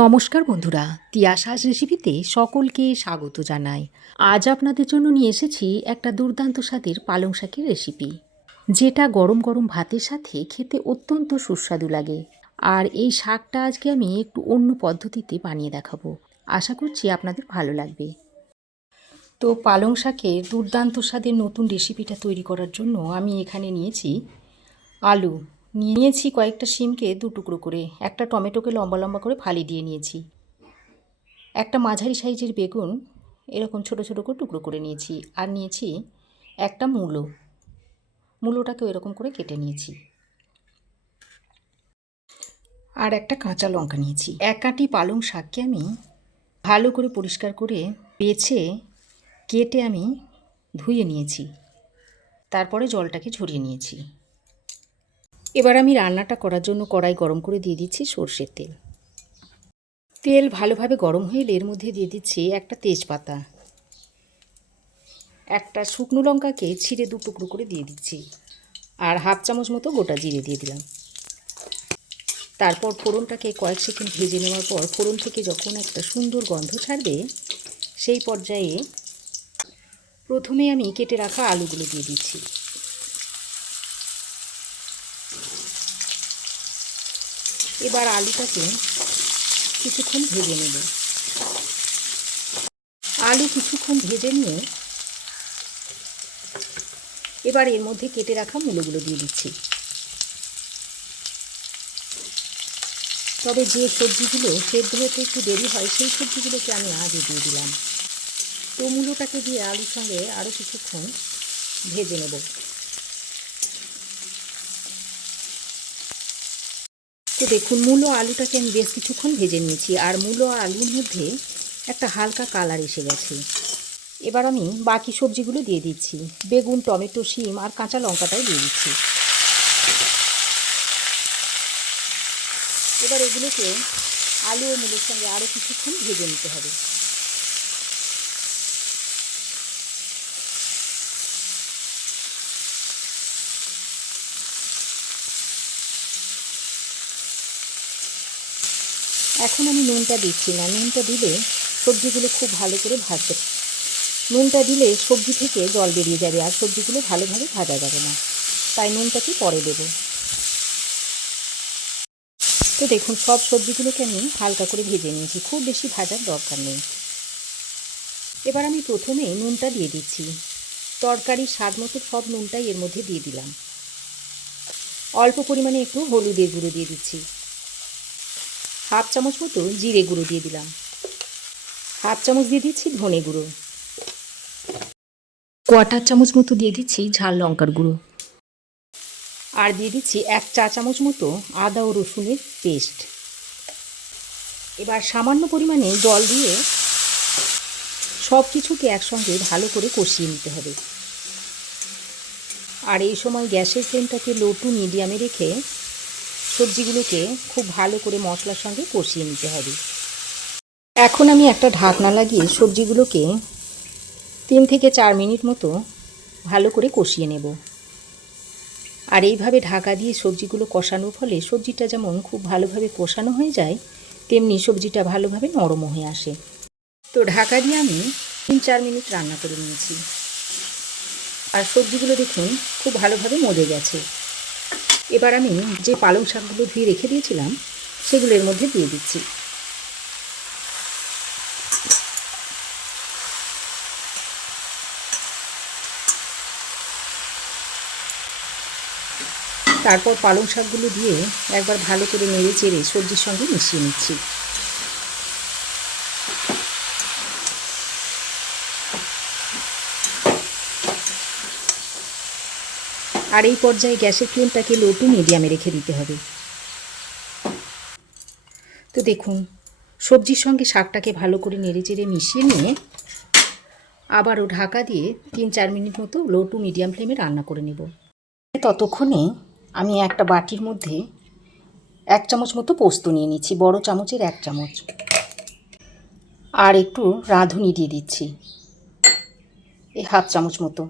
নমস্কার বন্ধুরা, তিয়াসাস রেসিপিতে সকলকে স্বাগত জানাই। আজ আপনাদের জন্য নিয়ে এসেছি একটা দুর্দান্ত স্বাদের পালং শাকের রেসিপি, যেটা গরম গরম ভাতের সাথে খেতে অত্যন্ত সুস্বাদু লাগে। আর এই শাকটা আজকে আমি একটু অন্য পদ্ধতিতে বানিয়ে দেখাবো। আশা করছি আপনাদের ভালো লাগবে। তো পালং শাকের দুর্দান্ত স্বাদের নতুন রেসিপিটা তৈরি করার জন্য আমি এখানে নিয়েছি আলু, নিয়েছি কয়েকটা শিমকে দু টুকরো করে, একটা টমেটোকে লম্বা লম্বা করে ফালি দিয়ে নিয়েছি, একটা মাঝারি সাইজের বেগুন এরকম ছোট ছোট করে টুকরো করে নিয়েছি, আর নিয়েছি একটা মূলোটাকেও এরকম করে কেটে নিয়েছি, আর একটা কাঁচা লঙ্কা নিয়েছি। এক আটি পালং শাককে আমি ভালো করে পরিষ্কার করে বেছে কেটে আমি ধুয়ে নিয়েছি, তারপরে জলটাকে ঝরিয়ে নিয়েছি। এবার আমি রান্নাটা করার জন্য কড়াই গরম করে দিয়ে দিচ্ছি সর্ষের তেল। তেল ভালোভাবে গরম হয়ে এর মধ্যে দিয়ে দিচ্ছি একটা তেজপাতা, একটা শুকনো লঙ্কাকে ছিঁড়ে দু টুকরো করে দিয়ে দিচ্ছি, আর হাফ চামচ মতো গোটা জিরে দিয়ে দিলাম। তারপর ফোড়নটাকে কয়েক সেকেন্ড ভেজে নেওয়ার পর ফোড়ন থেকে যখন একটা সুন্দর গন্ধ ছাড়বে, সেই পর্যায়ে প্রথমে আমি কেটে রাখা আলুগুলো দিয়ে দিচ্ছি। এবার আলুটাকে কিছুক্ষণ ভেজে নেব। আলু কিছুক্ষণ ভেজে নিয়ে এবার এর মধ্যে কেটে রাখা মূলোগুলো দিয়ে দিচ্ছি। তবে যে সবজিগুলো সেদ্ধ হতে একটু দেরি হয় সেই সবজিগুলোকে আমি আগে দিয়ে দিলাম। তো মূলোটাকে দিয়ে আলুর সঙ্গে আরও কিছুক্ষণ ভেজে নেব। তো দেখুন, মূলো আলুটাকে আমি বেশ কিছুক্ষণ ভেজে নিয়েছি, আর মূলো আর আলুর মধ্যে একটা হালকা কালার এসে গেছে। এবার আমি বাকি সবজিগুলো দিয়ে দিচ্ছি, বেগুন, টমেটো, শিম আর কাঁচা লঙ্কাটাও দিয়ে দিচ্ছি। এবার এগুলোকে আলু ও মূলোর সঙ্গে আরও কিছুক্ষণ ভেজে নিতে হবে। এখন আমি নুনটা দিচ্ছি না, নুনটা দিলে সবজিগুলো খুব ভালো করে ভাজতে, নুনটা দিলে সবজি থেকে জল বেরিয়ে যাবে আর সবজিগুলো ভালোভাবে ভাজা যাবে না, তাই নুনটাকে পরে দেব। তো দেখুন, সব সবজিগুলোকে আমি হালকা করে ভেজে নিয়েছি, খুব বেশি ভাজার দরকার নেই। এবার আমি প্রথমে নুনটা দিয়ে দিচ্ছি, তরকারির স্বাদ মতো সব নুনটাই এর মধ্যে দিয়ে দিলাম। অল্প পরিমাণে একটু হলুদের গুঁড়ো দিয়ে দিচ্ছি, হাফ চামচ মতো জিরে গুঁড়ো দিয়ে দিলাম, হাফ চামচ দিয়ে দিচ্ছি ধনে গুঁড়ো, কোয়াটার চামচ মতো দিয়ে দিচ্ছি ঝাল লঙ্কার গুঁড়ো, আর দিয়ে দিচ্ছি 1 চা চামচ মতো আদা ও রসুনের পেস্ট। এবার সামান্য পরিমাণে জল দিয়ে সব কিছুকে একসঙ্গে ভালো করে কষিয়ে নিতে হবে। আর এই সময় গ্যাসের ফ্লেমটাকে লো টু মিডিয়ামে রেখে সবজিগুলোকে খুব ভালো করে মশলার সঙ্গে কষিয়ে নিতে হবে। এখন আমি একটা ঢাকনা লাগিয়ে সবজিগুলোকে 3 থেকে 4 মিনিট মতো ভালো করে কষিয়ে নেব। আর এইভাবে ঢাকা দিয়ে সবজিগুলো কষানোর ফলে সবজিটা যেমন খুব ভালোভাবে কষানো হয়ে যায়, তেমনি সবজিটা ভালোভাবে নরম হয়ে আসে। তো ঢাকা দিয়ে আমি 3-4 মিনিট রান্না করে নিয়েছি, আর সবজিগুলো দেখুন খুব ভালোভাবে মজে গেছে। এবার আমি যে পালং শাকগুলো ধুয়ে রেখে দিয়েছিলাম সেগুলো এর মধ্যে দিয়ে দিচ্ছি। তারপর পালং শাকগুলো দিয়ে একবার ভালো করে নেড়ে চেড়ে সবজির সঙ্গে মিশিয়ে নিচ্ছি। আর এই পর্যায়ে গ্যাসের ফ্লেমটাকে লো টু মিডিয়ামে রেখে দিতে হবে। তো দেখুন, সবজির সঙ্গে শাকটাকে ভালো করে নেড়ে চেড়ে মিশিয়ে নিয়ে আবারও ঢাকা দিয়ে 3-4 মিনিট মতো লো টু মিডিয়াম ফ্লেমে রান্না করে নেব। ততক্ষণে আমি একটা বাটির মধ্যে 1 চামচ মতো পোস্ত নিয়ে নিচ্ছি, বড় চামচের 1 চামচ, আর একটু রাঁধুনি দিয়ে দিচ্ছি, এই হাফ চামচ মতো।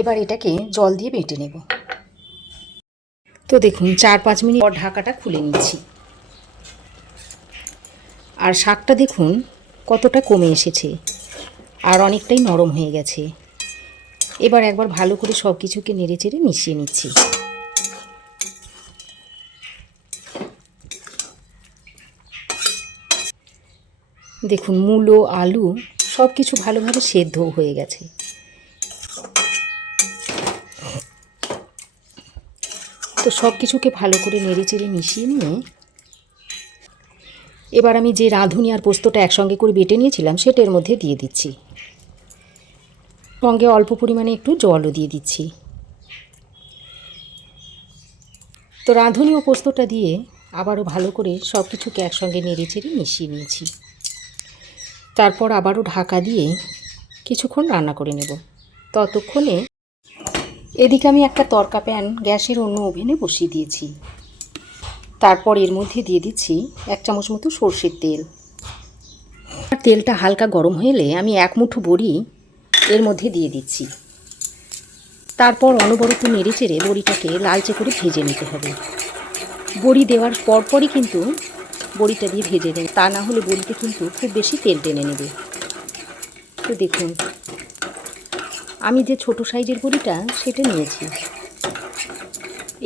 এবার এটাকে জল দিয়ে বেটে নেব। তো দেখুন 4-5 মিনিট পর ঢাকাটা খুলে নিচ্ছি। আর শাকটা দেখুন কতটা কমে এসেছে আর অনেকটাই নরম হয়ে গেছে। এবার একবার ভালো করে সব কিছুকে নেড়েচেড়ে মিশিয়ে নিচ্ছি। দেখুন মূলো আলু সব কিছু ভালোভাবে সেদ্ধ হয়ে গেছে। তো সব কিছুকে ভালো করে নেড়েচেড়ে মিশিয়ে নিয়ে এবার আমি যে রাঁধুনি আর পোস্তটা একসঙ্গে করে বেটে নিয়েছিলাম সেটা এর মধ্যে দিয়ে দিচ্ছি। সঙ্গে অল্প পরিমাণে একটু জলও দিয়ে দিচ্ছি। তো রাঁধুনি ও পোস্তটা দিয়ে আবারও ভালো করে সব কিছুকে একসঙ্গে নেড়েচেড়ে মিশিয়ে নিয়েছি। তারপর আবারও ঢাকা দিয়ে কিছুক্ষণ রান্না করে নেব। ততক্ষণে এদিকে আমি একটা তড়কা প্যান গ্যাসের অন্য ওভেনে বসিয়ে দিয়েছি। তারপর এর মধ্যে দিয়ে দিচ্ছি 1 চামচ মতো সর্ষের তেল। তেলটা হালকা গরম হলে আমি 1 মুঠো বড়ি এর মধ্যে দিয়ে দিচ্ছি। তারপর অনবরত নেড়েচেড়ে বড়িটাকে লালচে করে ভেজে নিতে হবে। বড়ি দেওয়ার পরপরই কিন্তু বড়িটা দিয়ে ভেজে নেবে, তা না হলে বড়িতে কিন্তু খুব বেশি তেল টেনে নেবে। তো দেখুন আমি যে ছোট সাইজের বড়িটা সেটা নিয়েছি।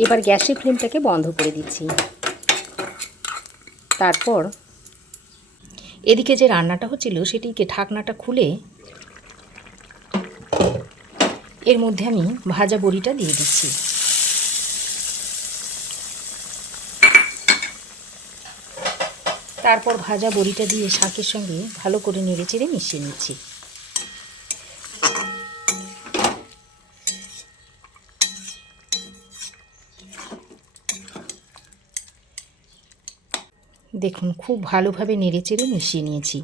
এবার গ্যাসের ফ্লেমটাকে বন্ধ করে দিচ্ছি। তারপর এদিকে যে রান্নাটা হচ্ছিল সেটিকে ঢাকনাটা খুলে এর মধ্যে আমি ভাজা বড়িটা দিয়ে দিচ্ছি। তারপর ভাজা বড়িটা দিয়ে শাকের সঙ্গে ভালো করে নেড়েচেড়ে মিশিয়ে নিচ্ছি। দেখুন খুব ভালোভাবে নেড়েচেড়ে মিশিয়ে নিয়েছি।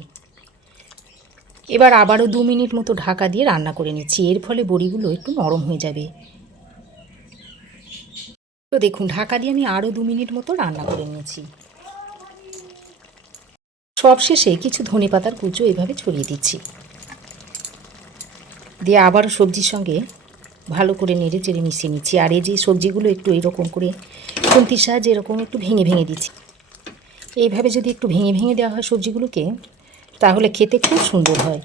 এবার আবারও 2 মিনিট মতো ঢাকা দিয়ে রান্না করে নিচ্ছি। এর ফলে বড়িগুলো একটু নরম হয়ে যাবে। তো দেখুন ঢাকা দিয়ে আমি আরও 2 মিনিট মতো রান্না করে নিয়েছি। সবশেষে কিছু ধনেপাতার কুচো এভাবে ছড়িয়ে দিচ্ছি। দিয়ে আবারও সবজির সঙ্গে ভালো করে নেড়েচেড়ে মিশিয়ে নিচ্ছি। আর এই যে সবজিগুলো একটু এইরকম করে খুন্তির সাহায্যে এরকম একটু ভেঙে ভেঙে দিচ্ছি। এইভাবে যদি একটু ভেঙে ভেঙে দেওয়া হয় সবজিগুলোকে তাহলে খেতে খুব সুন্দর হয়।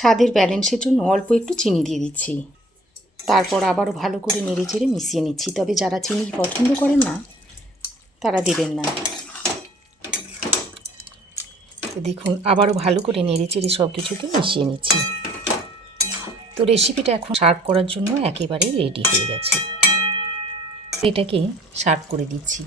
স্বাদের ব্যালেন্সের জন্য অল্প একটু চিনি দিয়ে দিচ্ছি। তারপর আবারও ভালো করে নেড়েচেড়ে মিশিয়ে নিচ্ছি। তবে যারা চিনি পছন্দ করেন না তারা দেবেন না। তো দেখুন আবারও ভালো করে নেড়েচেড়ে সব কিছুকে মিশিয়ে নিচ্ছি। তো রেসিপিটা এখন সার্ভ করার জন্য একেবারেই রেডি হয়ে গেছে। এটাকে সার্ভ করে দিচ্ছি।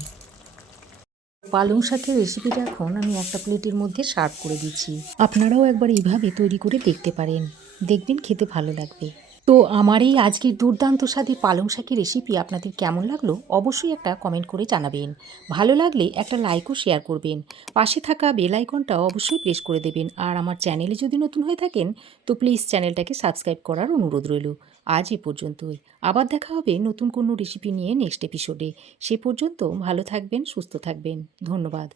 পালং শাকের রেসিপিটা এখন আমি একটা প্লেটের মধ্যে সার্ভ করে দিচ্ছি। আপনারাও একবার এইভাবে তৈরি করে দেখতে পারেন, দেখবেন খেতে ভালো লাগবে। তো আমার এই আজকের দুর্দান্ত স্বাদের পালং শাকের রেসিপি আপনাদের কেমন লাগলো অবশ্যই একটা কমেন্ট করে জানাবেন। ভালো লাগলে একটা লাইক ও শেয়ার করবেন। পাশে থাকা বেল আইকনটা অবশ্যই প্রেস করে দেবেন। আর আমার চ্যানেলে যদি নতুন হয়ে থাকেন তো প্লিজ চ্যানেলটাকে সাবস্ক্রাইব করার অনুরোধ রইল। আজ এ পর্যন্তই। আবার দেখা হবে নতুন কোনো রেসিপি নিয়ে নেক্সট এপিসোডে। সে পর্যন্ত ভালো থাকবেন, সুস্থ থাকবেন। ধন্যবাদ।